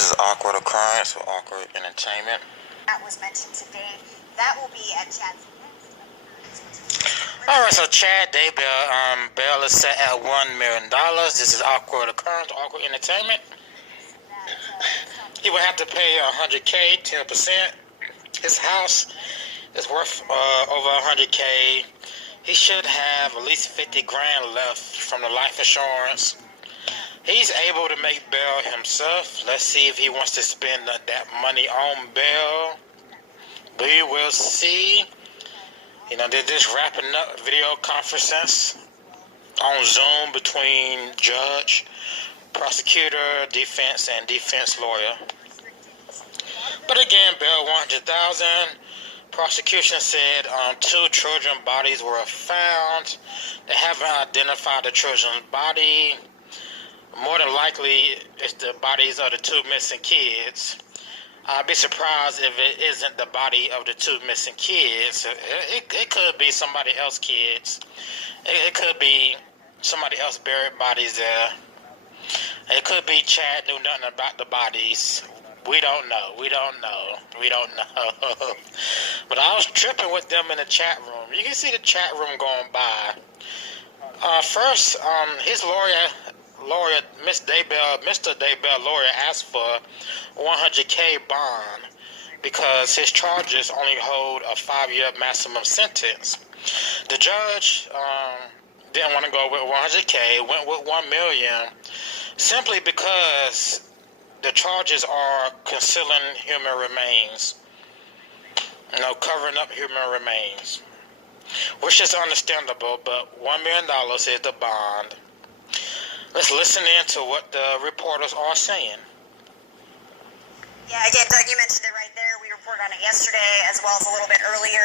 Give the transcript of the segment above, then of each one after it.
This is Awkward Occurrence or Awkward Entertainment. That was mentioned today. That will be at Chad's next. Alright, so Chad Daybell, bail is set at $1 million. This is Awkward Occurrence, Awkward Entertainment. He would have to pay $100K, 10%. His house is worth over $100K. He should have at least $50,000 left from the life insurance. He's able to make bail himself. Let's see if he wants to spend that money on bail. We will see. You know, they're just wrapping up video conferences on Zoom between judge, prosecutor, defense, and defense lawyer. But again, bail $100,000. Prosecution said 2 children bodies were found. They haven't identified the children's body. More than likely, it's the bodies of the 2 missing kids. I'd be surprised if it isn't the body of the 2 missing kids. It could be somebody else's kids. It could be somebody else buried bodies there. It could be Chad knew nothing about the bodies. We don't know. But I was tripping with them in the chat room. You can see the chat room going by. First, his lawyer, Mr. Daybell lawyer asked for $100K bond because his charges only hold a 5-year maximum sentence. The judge didn't want to go with $100K, went with $1 million, simply because the charges are concealing human remains, covering up human remains, which is understandable, but $1 million is the bond. Let's listen in to what the reporters are saying. Yeah, again, Doug, you mentioned it right there. We reported on it yesterday as well as a little bit earlier.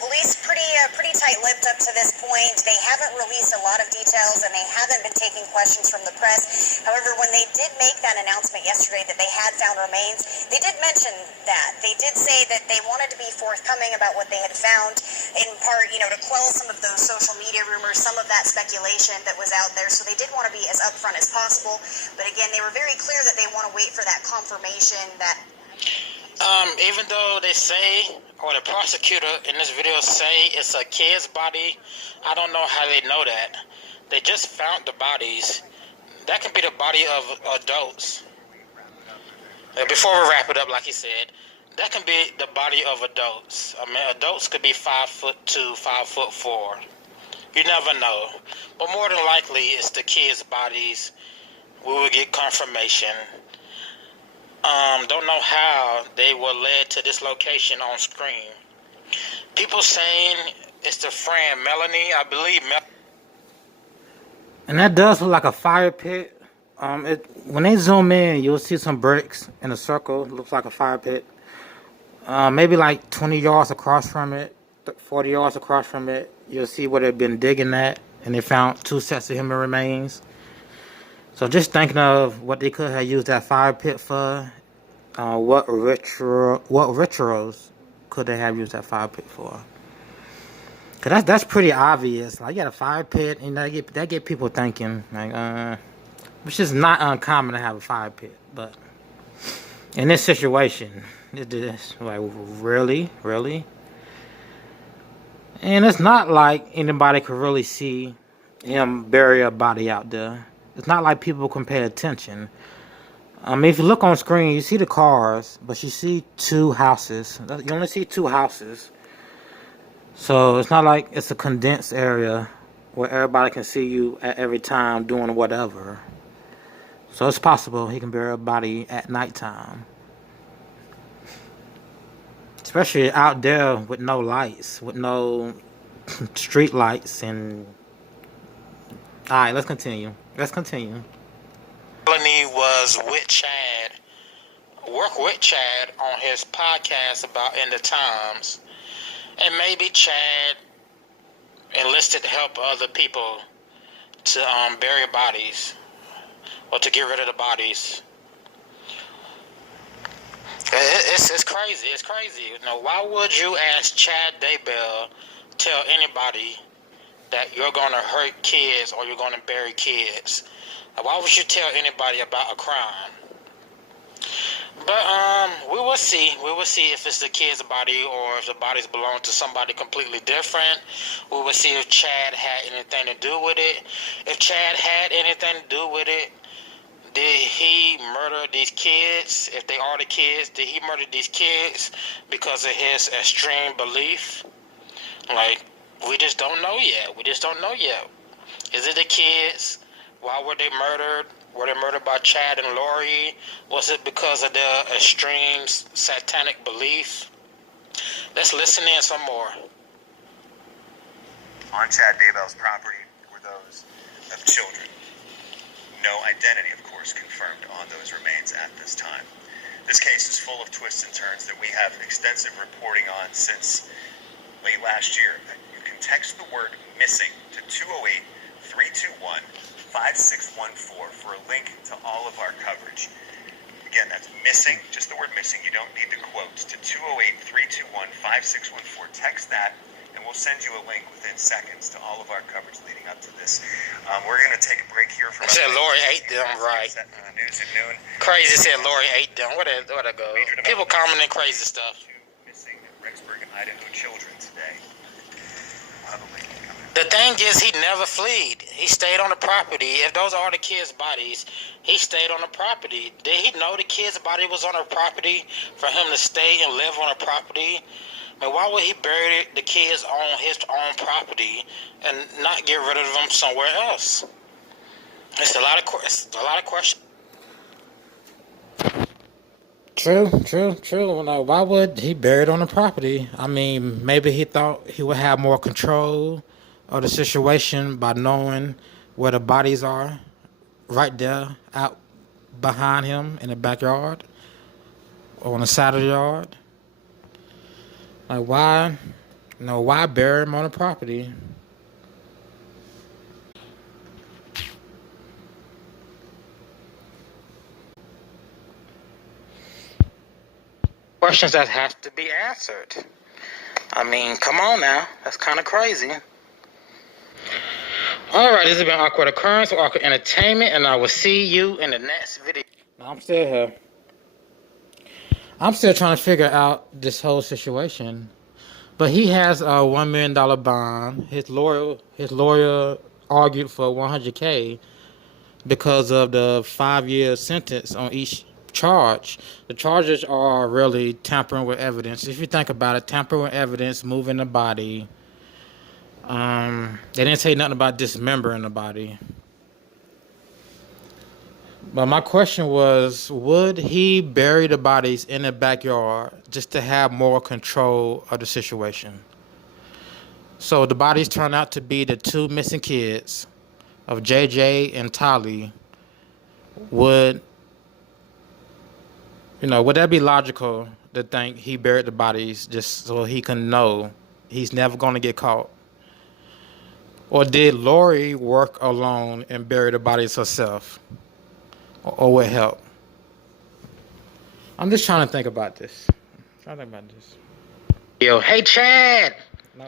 Police pretty tight-lipped up to this point. They haven't released a lot of details, and they haven't been taking questions from the press. However, when they did make that announcement yesterday that they had found remains, they did mention that. They did say that they wanted to be forthcoming about what they had found, in part, to quell some of those social media rumors, some of that speculation that was out there. So they did want to be as upfront as possible. But again, they were very clear that they want to wait for that confirmation that even though they say, or the prosecutor in this video say it's a kid's body, I don't know how they know that. They just found the bodies. That could be the body of adults. Before we wrap it up, like he said, that can be the body of adults. I mean, adults could be 5'2", 5'4". You never know. But more than likely, it's the kids' bodies. We will get confirmation. Don't know how they were led to this location on screen. People saying it's the friend Melanie, I believe. And that does look like a fire pit. When they zoom in, you'll see some bricks in a circle. It looks like a fire pit. Maybe like 20 yards across from it, 40 yards across from it, you'll see where they've been digging at, and they found 2 sets of human remains. So just thinking of what they could have used that fire pit for, what rituals could they have used that fire pit for? Cause that's pretty obvious. Like, you got a fire pit, and that get people thinking. Like, which is not uncommon to have a fire pit, but in this situation, it is like, really. And it's not like anybody could really see him bury a body out there. It's not like people can pay attention. If you look on screen, you see the cars, but you see 2 houses. You only see 2 houses. So it's not like it's a condensed area where everybody can see you at every time doing whatever. So it's possible he can bury a body at nighttime. Especially out there with no lights, with no street lights. And alright, let's continue. Melanie was with Chad, work with Chad on his podcast about End of Times. And maybe Chad enlisted help of other people to bury bodies or to get rid of the bodies. It's crazy. Why would you ask Chad Daybell tell anybody that you're going to hurt kids or you're going to bury kids? Why would you tell anybody about a crime? But we will see. We will see if it's the kid's body or if the bodies belong to somebody completely different. We will see if Chad had anything to do with it. If Chad had anything to do with it, did he murder these kids? If they are the kids, did he murder these kids because of his extreme belief? Like, we just don't know yet. We just don't know yet. Is it the kids? Why were they murdered? Were they murdered by Chad and Lori? Was it because of their extreme satanic belief? Let's listen in some more. On Chad Daybell's property were those of children. No identity, of course, confirmed on those remains at this time. This case is full of twists and turns that we have extensive reporting on since late last year. You can text the word missing to 208-321-5614 for a link to all of our coverage. Again, that's missing, just the word missing. You don't need the quotes. To 208-321-5614. Text that, and we'll send you a link within seconds to all of our coverage leading up to this. We're going to take a break here for... Said Lori ate them, right. The news at noon. Crazy said Lori ate them. Where'd it go? People commenting crazy stuff. Two missing Rexburg, Idaho children today. The thing is, he never fled. He stayed on the property. If those are the kids' bodies, he stayed on the property. Did he know the kids' body was on the property for him to stay and live on the property? I mean, why would he bury the kids on his own property and not get rid of them somewhere else? It's a lot of questions. True. Like, why would he bury it on the property? I mean, maybe he thought he would have more control of the situation by knowing where the bodies are, right there, out behind him in the backyard, or on the side of the yard. Like, why bury him on the property? Questions that have to be answered. I mean, come on now. That's kind of crazy. Alright, this has been Awkward Occurrence or Awkward Entertainment, and I will see you in the next video. I'm still here. I'm still trying to figure out this whole situation. But he has a $1 million bond. His lawyer argued for $100K because of the 5-year sentence on each charge. The charges are really tampering with evidence. If you think about it, tampering with evidence, moving the body. They didn't say nothing about dismembering the body. But my question was, would he bury the bodies in the backyard just to have more control of the situation? So the bodies turned out to be the two missing kids of JJ and Tali. Would that be logical to think he buried the bodies just so he can know he's never going to get caught? Or did Lori work alone and bury the bodies herself? Or with help? I'm just trying to think about this. Yo, hey Chad!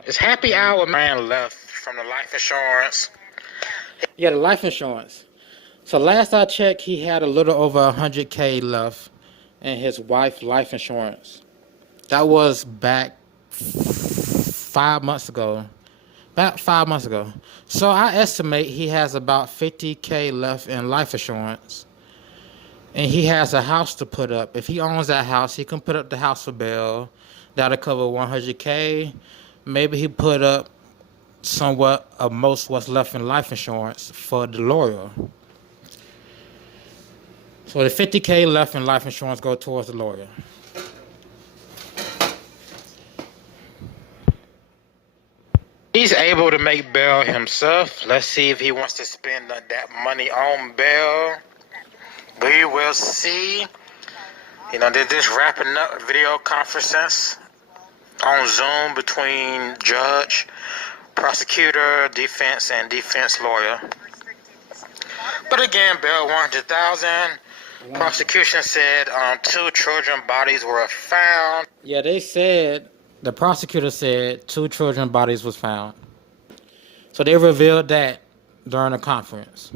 It's happy hour. Man left from the life insurance. Yeah, the life insurance. So last I checked, he had a little over $100K left in his wife's life insurance. That was back 5 months ago. About 5 months ago. So I estimate he has about $50K left in life insurance. And he has a house to put up. If he owns that house, he can put up the house for bail. That'll cover $100K. Maybe he put up somewhat of most what's left in life insurance for the lawyer. So the $50K left in life insurance go towards the lawyer. He's able to make bail himself. Let's see if he wants to spend that money on bail. We will see. They're just wrapping up video conferences on Zoom between judge, prosecutor, defense, and defense lawyer. But again, bail $100,000. Prosecution said 2 children bodies were found. Yeah, the prosecutor said 2 children bodies was found. So they revealed that during the conference.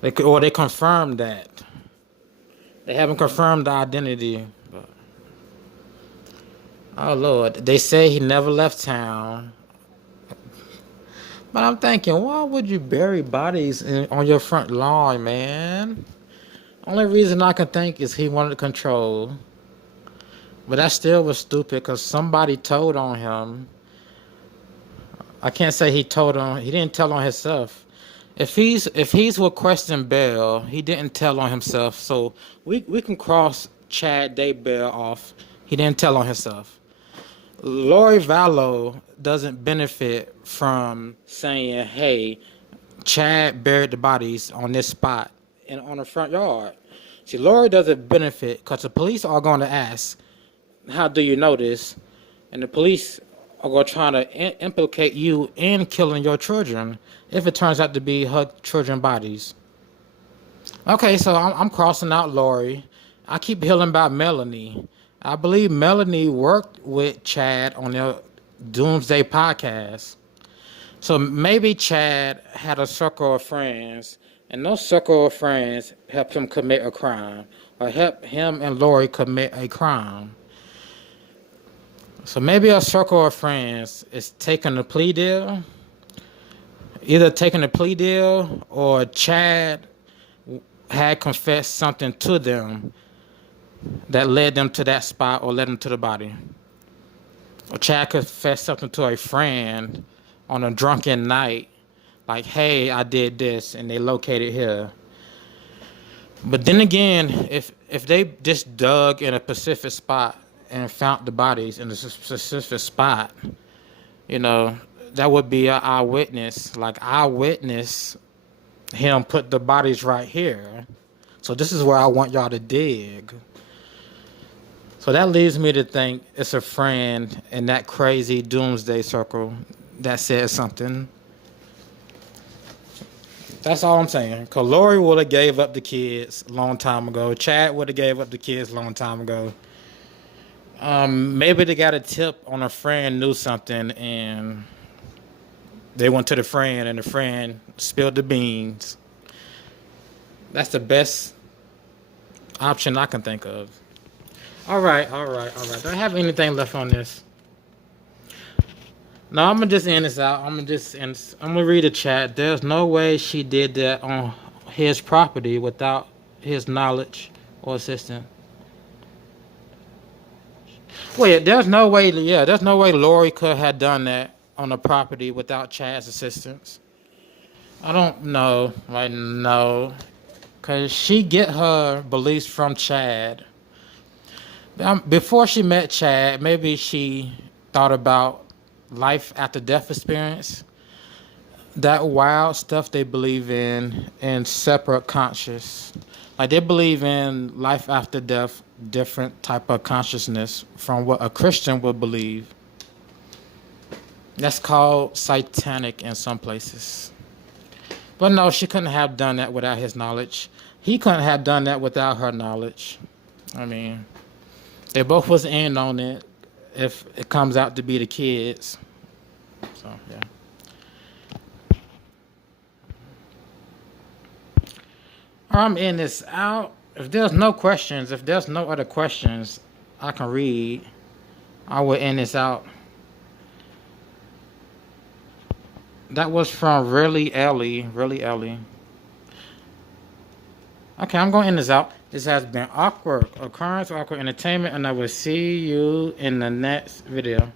They confirmed that They haven't confirmed the identity. But, oh Lord, they say he never left town. But I'm thinking, why would you bury bodies on your front lawn, man? Only reason I can think is he wanted control. But that still was stupid because somebody told on him. I can't say he told on. He didn't tell on himself. If he's requesting bail, he didn't tell on himself. So we can cross Chad Daybell off. He didn't tell on himself. Lori Vallow doesn't benefit from saying, "Hey, Chad buried the bodies on this spot and on the front yard." See, Lori doesn't benefit because the police are going to ask, "How do you know this?" And the police are going to try to implicate you in killing your children if it turns out to be her children's bodies. Okay, so I'm crossing out Lori. I keep hearing about Melanie. I believe Melanie worked with Chad on their Doomsday podcast. So maybe Chad had a circle of friends, and those circle of friends helped him commit a crime, or helped him and Lori commit a crime. So maybe a circle of friends is taking a plea deal, either taking a plea deal or Chad had confessed something to them that led them to that spot or led them to the body. Or Chad confessed something to a friend on a drunken night, like, "Hey, I did this," and they located here. But then again, if they just dug in a specific spot and found the bodies in a specific spot, you know, that would be an eyewitness. Like, I witnessed him put the bodies right here. So this is where I want y'all to dig. So that leads me to think it's a friend in that crazy doomsday circle that said something. That's all I'm saying. Because Lori would have gave up the kids a long time ago. Chad would have gave up the kids a long time ago. Maybe they got a tip on a friend knew something and they went to the friend and the friend spilled the beans. That's the best option I can think of. All right. Do I have anything left on this? No, I'm gonna just end this out. I'm gonna read the chat. There's no way she did that on his property without his knowledge or assistance. Wait, there's no way. Yeah, there's no way Lori could have done that on the property without Chad's assistance. I don't know. Like, no, cause she get her beliefs from Chad. Before she met Chad, maybe she thought about life after death experience. That wild stuff they believe in separate conscious. Like, they believe in life after death, different type of consciousness from what a Christian would believe. That's called satanic in some places. But no, she couldn't have done that without his knowledge. He couldn't have done that without her knowledge. I mean, they both was in on it if it comes out to be the kids. So, yeah. I'm in this out. If there's no other questions I can read, I will end this out. That was from Really Ellie. Okay, I'm going to end this out. This has been Awkward Occurrence, Awkward Entertainment, and I will see you in the next video.